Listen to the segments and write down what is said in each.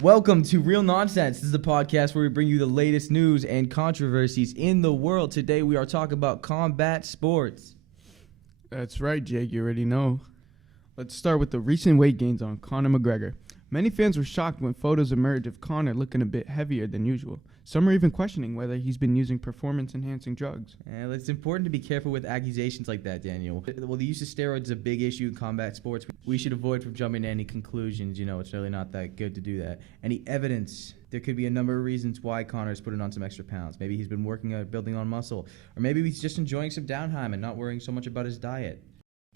Welcome to Real Nonsense. This is a podcast where we bring you the latest news and controversies in the world. Today we are talking about combat sports. That's right, Jake. You already know. Let's start with the recent weight gains on Conor McGregor. Many fans were shocked when photos emerged of Conor looking a bit heavier than usual. Some are even questioning whether he's been using performance-enhancing drugs. It's important to be careful with accusations like that, Daniel. Well, the use of steroids is a big issue in combat sports. We should avoid from jumping to any conclusions. It's really not that good to do that. Any evidence, there could be a number of reasons why Conor's putting on some extra pounds. Maybe he's been working out, building on muscle. Or maybe he's just enjoying some downtime and not worrying so much about his diet.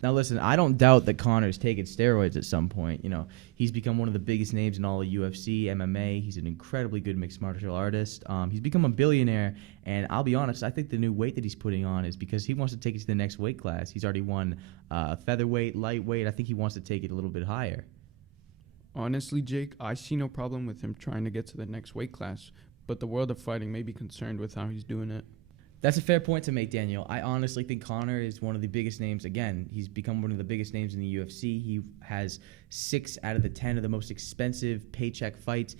Now, listen, I don't doubt that Conor's taken steroids at some point. He's become one of the biggest names in all of UFC, MMA. He's an incredibly good mixed martial artist. He's become a billionaire, and I'll be honest, I think the new weight that he's putting on is because he wants to take it to the next weight class. He's already won featherweight, lightweight. I think he wants to take it a little bit higher. Honestly, Jake, I see no problem with him trying to get to the next weight class, but the world of fighting may be concerned with how he's doing it. That's a fair point to make, Daniel. I honestly think Conor is one of the biggest names. Again, he's become one of the biggest names in the UFC. He has 6 out of the 10 of the most expensive paycheck fights.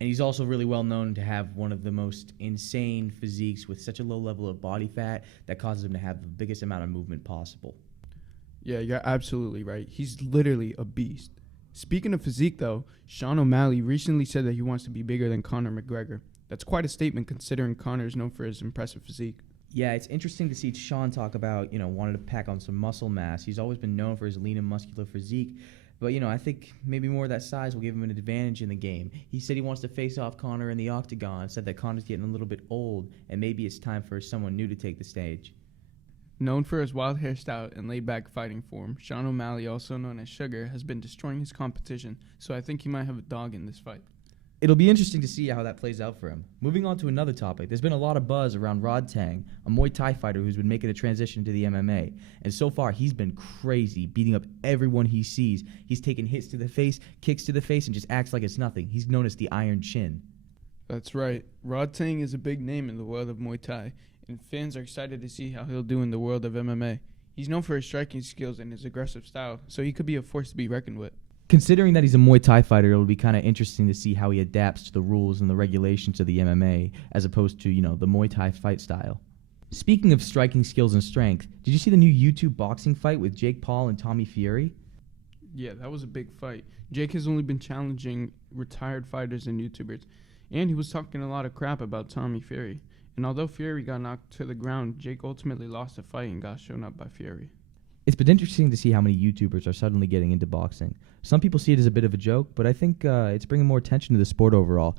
And he's also really well known to have one of the most insane physiques with such a low level of body fat that causes him to have the biggest amount of movement possible. Yeah, you're absolutely right. He's literally a beast. Speaking of physique, though, Sean O'Malley recently said that he wants to be bigger than Conor McGregor. That's quite a statement considering Conor is known for his impressive physique. Yeah, it's interesting to see Sean talk about, wanting to pack on some muscle mass. He's always been known for his lean and muscular physique. But, I think maybe more of that size will give him an advantage in the game. He said he wants to face off Conor in the octagon, said that Conor's getting a little bit old, and maybe it's time for someone new to take the stage. Known for his wild hairstyle and laid-back fighting form, Sean O'Malley, also known as Sugar, has been destroying his competition, so I think he might have a dog in this fight. It'll be interesting to see how that plays out for him. Moving on to another topic, there's been a lot of buzz around Rod Tang, a Muay Thai fighter who's been making a transition to the MMA. And so far, he's been crazy, beating up everyone he sees. He's taking hits to the face, kicks to the face, and just acts like it's nothing. He's known as the Iron Chin. That's right. Rod Tang is a big name in the world of Muay Thai, and fans are excited to see how he'll do in the world of MMA. He's known for his striking skills and his aggressive style, so he could be a force to be reckoned with. Considering that he's a Muay Thai fighter, it'll be kind of interesting to see how he adapts to the rules and the regulations of the MMA as opposed to, the Muay Thai fight style. Speaking of striking skills and strength, did you see the new YouTube boxing fight with Jake Paul and Tommy Fury? Yeah, that was a big fight. Jake has only been challenging retired fighters and YouTubers, and he was talking a lot of crap about Tommy Fury. And although Fury got knocked to the ground, Jake ultimately lost the fight and got shown up by Fury. It's been interesting to see how many YouTubers are suddenly getting into boxing. Some people see it as a bit of a joke, but I think it's bringing more attention to the sport overall.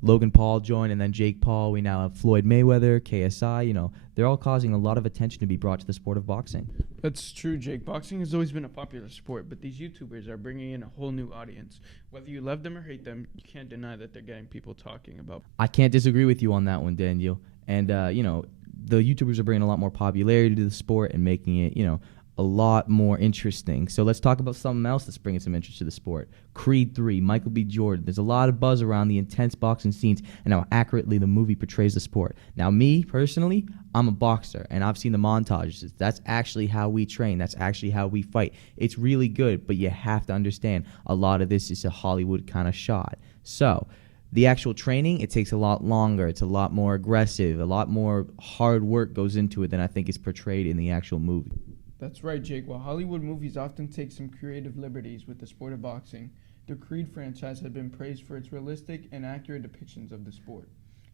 Logan Paul joined, and then Jake Paul. We now have Floyd Mayweather, KSI. They're all causing a lot of attention to be brought to the sport of boxing. That's true, Jake. Boxing has always been a popular sport, but these YouTubers are bringing in a whole new audience. Whether you love them or hate them, you can't deny that they're getting people talking about. I can't disagree with you on that one, Daniel. And, the YouTubers are bringing a lot more popularity to the sport and making it, a lot more interesting. So let's talk about something else that's bringing some interest to the sport. Creed 3, Michael B. Jordan. There's a lot of buzz around the intense boxing scenes and how accurately the movie portrays the sport. Now, me, personally, I'm a boxer, and I've seen the montages. That's actually how we train. That's actually how we fight. It's really good, but you have to understand a lot of this is a Hollywood kind of shot. So the actual training, it takes a lot longer. It's a lot more aggressive. A lot more hard work goes into it than I think is portrayed in the actual movie. That's right, Jake. While Hollywood movies often take some creative liberties with the sport of boxing, the Creed franchise has been praised for its realistic and accurate depictions of the sport.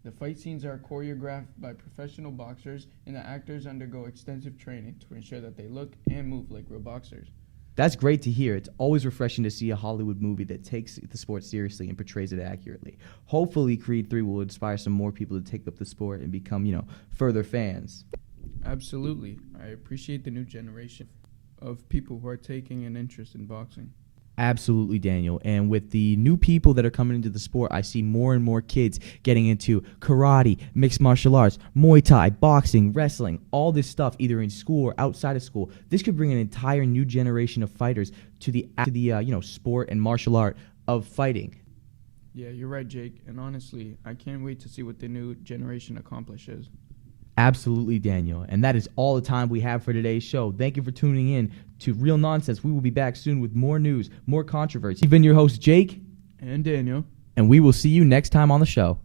The fight scenes are choreographed by professional boxers, and the actors undergo extensive training to ensure that they look and move like real boxers. That's great to hear. It's always refreshing to see a Hollywood movie that takes the sport seriously and portrays it accurately. Hopefully, Creed 3 will inspire some more people to take up the sport and become, further fans. Absolutely. I appreciate the new generation of people who are taking an interest in boxing. Absolutely, Daniel. And with the new people that are coming into the sport, I see more and more kids getting into karate, mixed martial arts, Muay Thai, boxing, wrestling, all this stuff, either in school or outside of school. This could bring an entire new generation of fighters to the sport and martial art of fighting. Yeah, you're right, Jake. And honestly, I can't wait to see what the new generation accomplishes. Absolutely, Daniel. And that is all the time we have for today's show. Thank you for tuning in to Real Nonsense. We will be back soon with more news, more controversy. I've been your host, Jake. And Daniel. And we will see you next time on the show.